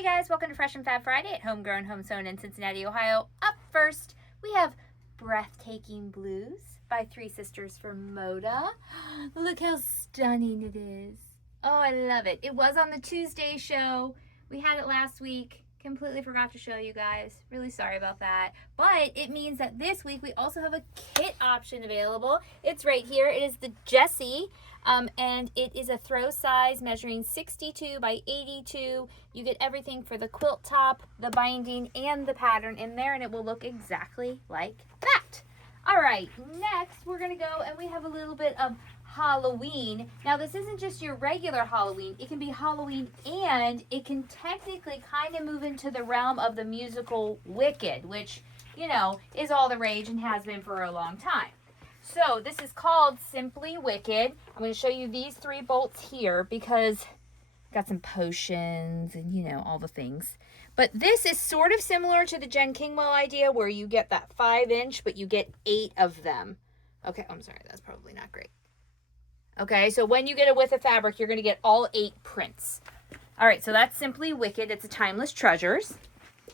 Hey guys, welcome to Fresh and Fab Friday at HomeGrown HomeSewn in Cincinnati, Ohio. Up first, we have Breathtaking Blues by Three Sisters from Moda. Look how stunning it is. Oh, I love it. It was on the Tuesday show. We had it last week. Completely forgot to show you guys. Really sorry about that. But it means that this week we also have a kit option available. It's right here. It is the Jessie. And it is a throw size measuring 62 by 82. You get everything for the quilt top, the binding, and the pattern in there, and it will look exactly like that. All right, next we're gonna go and we have a little bit of Halloween. Now this isn't just your regular Halloween. It can be Halloween and it can technically kind of move into the realm of the musical Wicked, which, you know, is all the rage and has been for a long time. So this is called Simply Wicked. I'm going to show you these three bolts here because I've got some potions and, you know, all the things. But this is sort of similar to the Jen Kingwell idea where you get that 5-inch, but you get 8 of them. Okay, I'm sorry, that's probably not great. Okay, so when you get a width of fabric, you're going to get all 8 prints. All right, so that's Simply Wicked. It's a Timeless Treasures.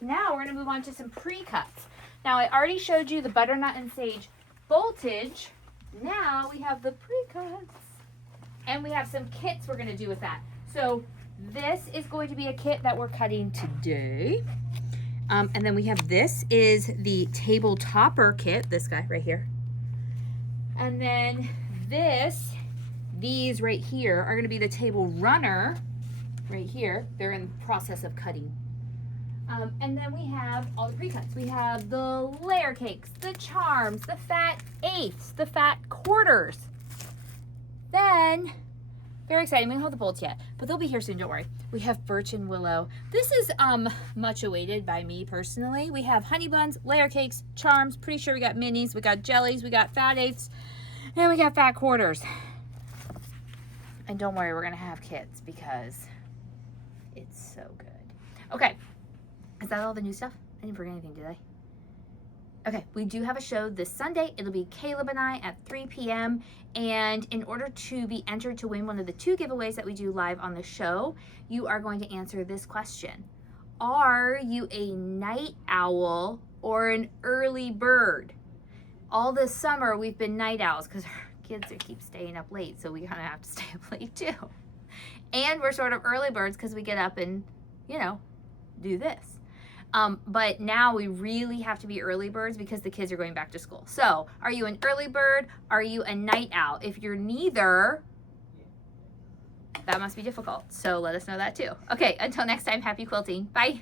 Now we're going to move on to some pre-cuts. Now I already showed you the Butternut and Sage voltage. Now we have the pre-cuts and we have some kits we're going to do with that. So this is going to be a kit that we're cutting today, and then we have this is the table topper kit, this guy right here, and then these right here are going to be the table runner right here. They're in the process of cutting. And then we have all the pre-cuts. We have the layer cakes, the charms, the fat eighths, the fat quarters. Then, very exciting, we don't have the bolts yet, but they'll be here soon, don't worry. We have Birch and Willow. This is much awaited by me personally. We have honey buns, layer cakes, charms, pretty sure we got minis, we got jellies, we got fat eighths, and we got fat quarters. And don't worry, we're gonna have kits because it's so good. Okay. Is that all the new stuff? I didn't forget anything, did I? Okay, we do have a show this Sunday. It'll be Caleb and I at 3 p.m. And in order to be entered to win one of the 2 giveaways that we do live on the show, you are going to answer this question. Are you a night owl or an early bird? All this summer, we've been night owls because our kids keep staying up late, so we kind of have to stay up late too. And we're sort of early birds because we get up and, you know, do this. But now we really have to be early birds because the kids are going back to school. So are you an early bird? Are you a night owl? If you're neither, that must be difficult. So let us know that too. Okay, until next time, happy quilting. Bye.